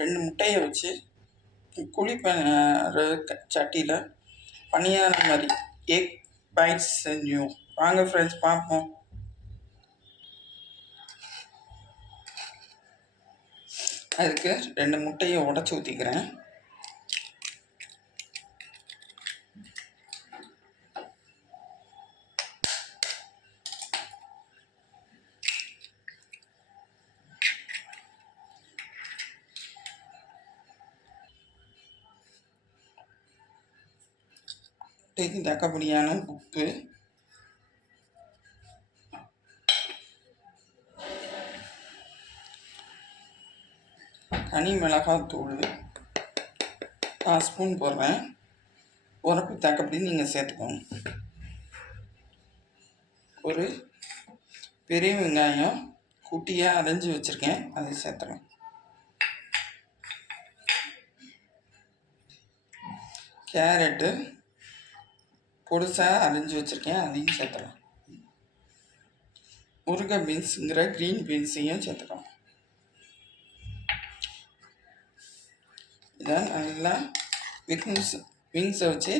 ரெண்டு முட்டையை வச்சு குழி ப சட்டியில். பணியாரம் மாதிரி. எக் பைட்ஸ் செஞ்சோம். வாங்க ஃப்ரெண்ட்ஸ் பார்ப்போம். அதுக்கு ரெண்டு முட்டையை உடச்சி ஊற்றிக்கிறேன் முட்டைக்கு தக்கபடியான உப்பு. தனி மிளகாய் தூள். கால் ஸ்பூன் போடுறேன். உரப்பு தக்கப்படி நீங்கள் சேர்த்துக்கோங்க. ஒரு பெரிய வெங்காயம் குட்டியாக அரைஞ்சி வச்சுருக்கேன். அதை சேர்த்துறேன். கேரட்டு பொடுசாக அரிஞ்சு வச்சுருக்கேன் அதையும் சேர்த்துக்கலாம். முருங்கை பீன்ஸுங்கிற க்ரீன் பீன்ஸையும் சேர்த்துக்கலாம். இதை நல்லா விக்ஸ் விங்ஸை வச்சு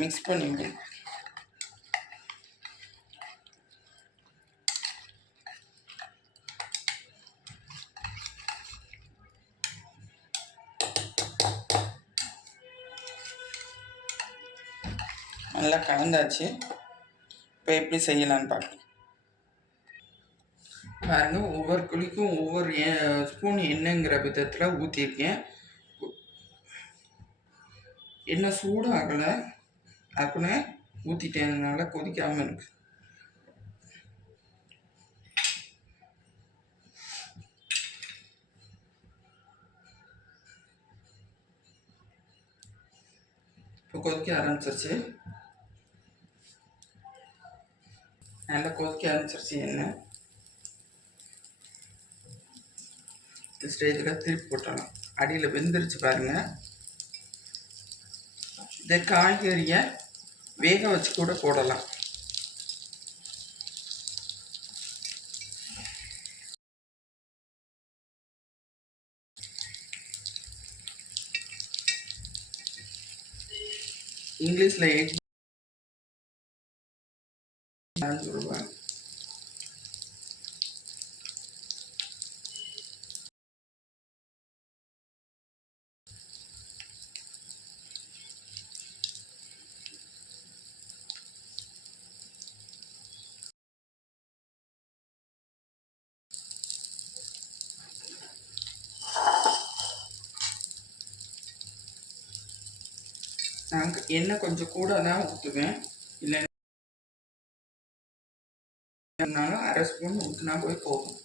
மிக்ஸ் பண்ணிவிடுங்க நல்லா கலந்தாச்சு. இப்போ எப்படி செய்யலான்னு பார்க்கலாம். பாருங்கள் ஒவ்வொரு குழிக்கும் ஒவ்வொரு ஸ்பூன் எண்ணெய்ங்கிற விதத்தில் ஊற்றிருக்கேன் எண்ணெய் ஆகலை அதுக்குன்னு ஊற்றிட்டேனால கொதிக்காமல் இருக்கு. இப்போ கொதிக்க ஆரம்பிச்சிருச்சு. நல்லா கொதிக்க ஆரம்பிச்சிருச்சு எண்ணெய் இந்த ஸ்டேஜில் திருப்பி போட்டலாம் அடியில் வெந்துருச்சு பாருங்கள் இந்த காய்கறியை வேக வச்சு கூட போடலாம் இங்கிலீஷில் எக் சொல்லுவாங்க நான் எண்ணெய் கொஞ்சம் கூட தான் ஊற்றுவேன் இல்லை அரை ஸ்பூன் ஊற்றினா போய் போகும்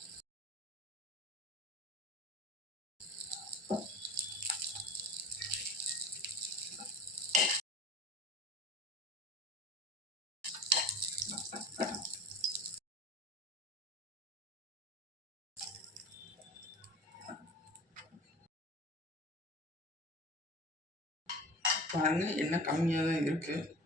பாருங்க என்ன கம்மியாக தான் இருக்குது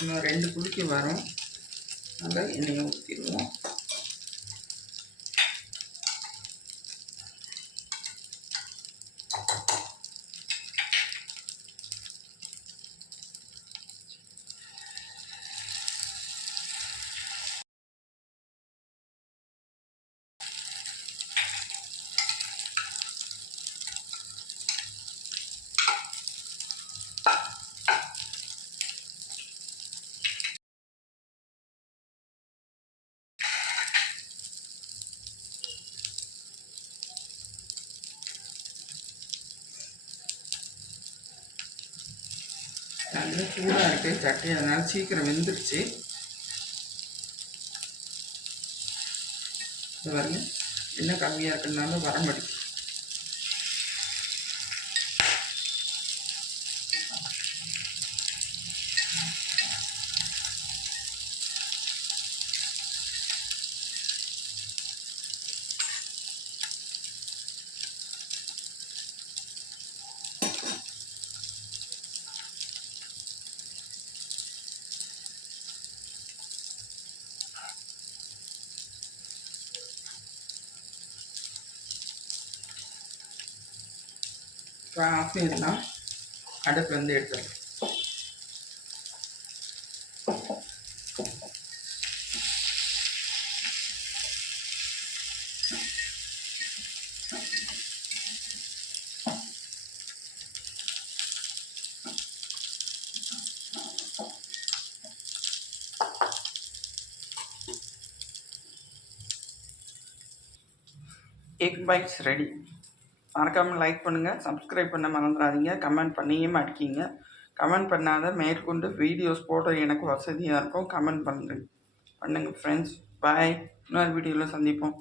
இன்னும் ரெண்டு குளிக்க வரும். நல்லா எண்ணெயை ஊற்றிடுவோம் நல்லா சூடாக இருக்குது சட்டி அதனால் சீக்கிரம் வெந்துருச்சு. இது பாருங்க என்ன கம்மியாக இருக்குனாலும் வர மாட்டேங்குது. ஆஃப் பண்ணிடலாம் அடுப்பு வந்து எடுத்துடலாம். Egg bites ready. மறக்காமல் லைக் பண்ணுங்கள் சப்ஸ்கிரைப் பண்ண மறந்துடாதீங்க கமெண்ட் பண்ணியும் அடிக்கிங்க கமெண்ட் பண்ணாத மேற்கொண்டு வீடியோஸ் போட எனக்கு வசதியாக இருக்கும். கமெண்ட் பண்ணுங்க. பண்ணுங்கள் ஃப்ரெண்ட்ஸ் பாய் இன்னொரு வீடியோவில் சந்திப்போம்.